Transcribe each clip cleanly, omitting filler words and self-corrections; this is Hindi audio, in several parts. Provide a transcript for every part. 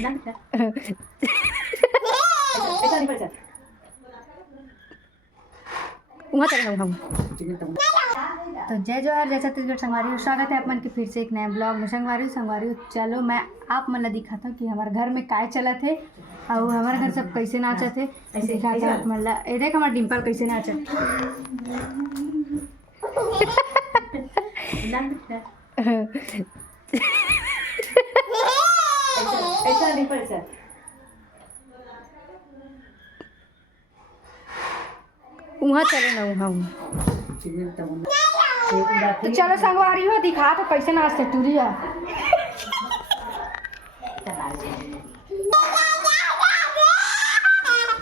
ऐसा नहीं पड़ वहाँ चले ना वहाँ। तो चलो संगवारी हो दिखा तो कैसे नाचते टूरिया।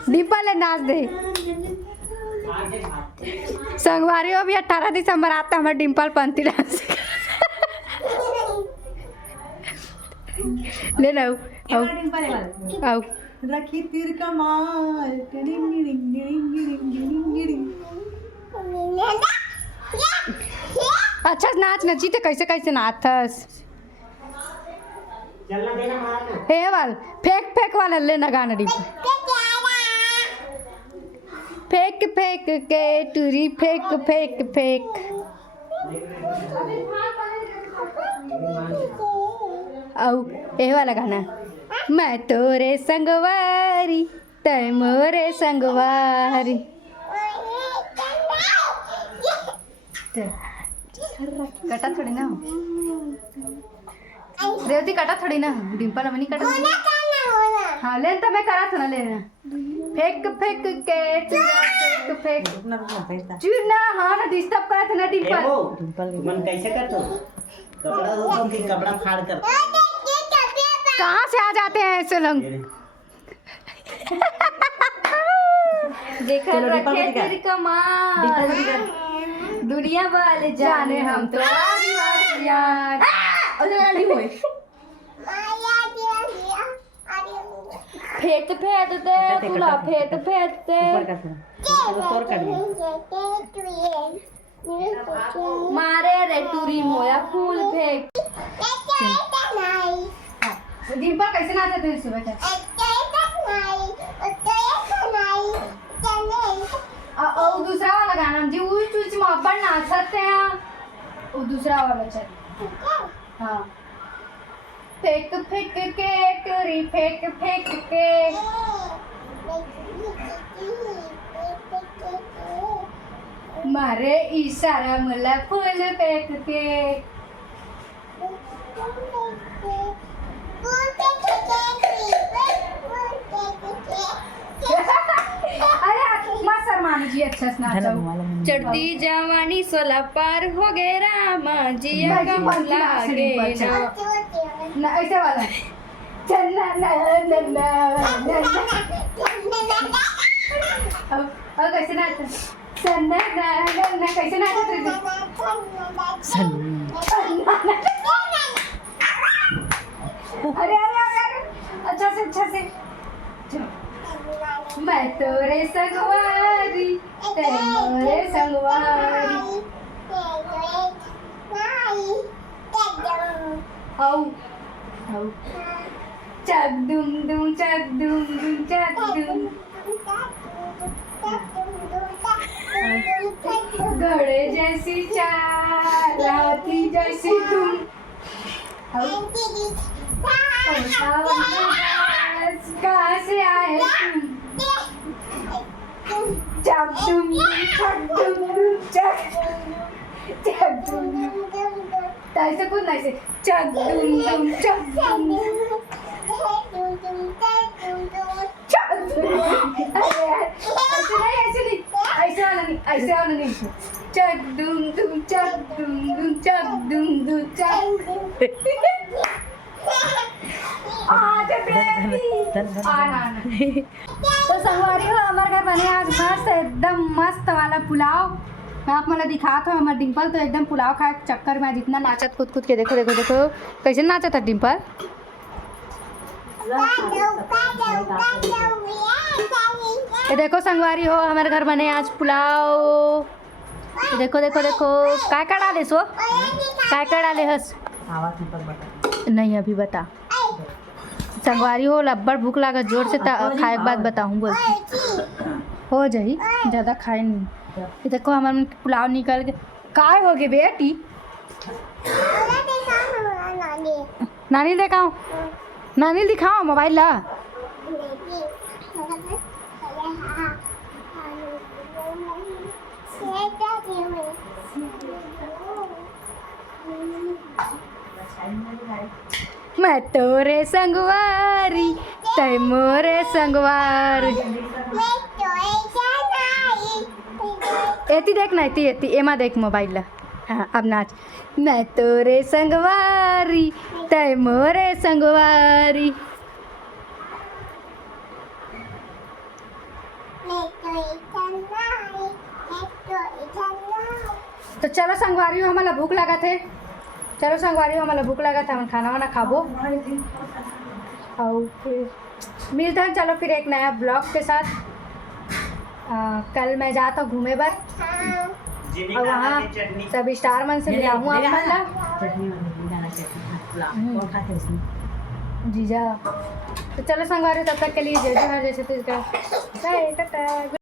डिम्पल ले नाच दे। संगवारी हो भी 18 दिसंबर आता हमारे डिम्पल पंथी डांस ले ना आओ रखी तीर कमाल अच्छा नाच नची तो कैसे कैसे नाचस। हे वाल फेंक वाला लेना गाना डिम्पल। फेंक के टूरी फेंक आओ ये वाला गाना। मैं तोरे संगवारी तय मोरे संगवारी। कटा थोड़ी ना रेवती, कटा थोड़ी ना डिम्पल अपनी कटा। हाँ ले तो मैं करा था ना लेना। फेंक के चूना। हाँ ना डिस्टर्ब करा था ना डिम्पल। मन कैसे करते कपड़ा धो के कपड़ा फाड़ कर कहाँ से आ जाते हैं ऐसे लोग। देखा रखे तेरी कमाल दुनिया वाले जाने हम तो आदिवासियाँ। फेंकते फूला फेंकते मारे रे टूरी मोया फूल फेंक। डिम्पल कैसे नाचते थे सुबह का। और दूसरा वाला गाना जी उस मोहब्बत नाच सकते हैं। वो दूसरा वाला चल। हाँ फेंक के टूरी फेंक के मारे इशारा मला फूल फेंक के। अरे मत शर्माना जी, अच्छा से नाचो। चढ़ती जवानी 16 पार हो गए रामा जी गम लागे ना ऐसे वाला। चन्ना ना ना ना अब कैसे नाचते सन्ना ना ना कैसे नाचते थे। अरे अच्छा से मैं तोरे संगवारी तेरे संगवारी। आओ चक दुम घोड़े जैसी चाल हाथी जैसी तुम। कहाँ से आए तुम। चक दुम ऐसे कुछ नहीं से चक दुम ऐसे वाला नहीं चक दुम तो संगवारी हो हमारे घर बने आज मस्त एकदम मस्त वाला पुलाव। मैं आप मला दिखाता हूँ। हमारा डिम्पल तो एकदम पुलाव खाए चक्कर में जितना नाचत कूद के देखो कैसे नाचत था डिम्पल। ये देखो संगवारी हो हमारे घर बने आज पुलाव। देखो काय डाले सो काय डाले हस नहीं अभी बता। संगवारी हो लब्बड़ भूख लागत जोर से खाए के बाद बताऊँ बोल हो जाई ज़्यादा खाए नहीं। ये देखो हमारे पुलाव निकल के काय हो गए बेटी नानी दिखाओ नानी दिखाओ मोबाइल ला मैं तोरे संगवारी तय मोरे संगवारी एती देख ना एती एमा देख मोबाइल ला हाँ अब नाच मैं तोरे संगवारी तय मोरे संगवारी। तो चलो संगवारी हमारा भूख लगा थे चलो संगवारी हमारा भूख लगा था हम खाना वाना खाबो और फिर मिलते हैं चलो फिर एक नया ब्लॉग के साथ। कल मैं जाता हूँ घूमे पर और वहाँ सब स्टार मन से मिला हूँ आप जीजा। तो चलो संगवारी तब तक के लिए जैसे जैसे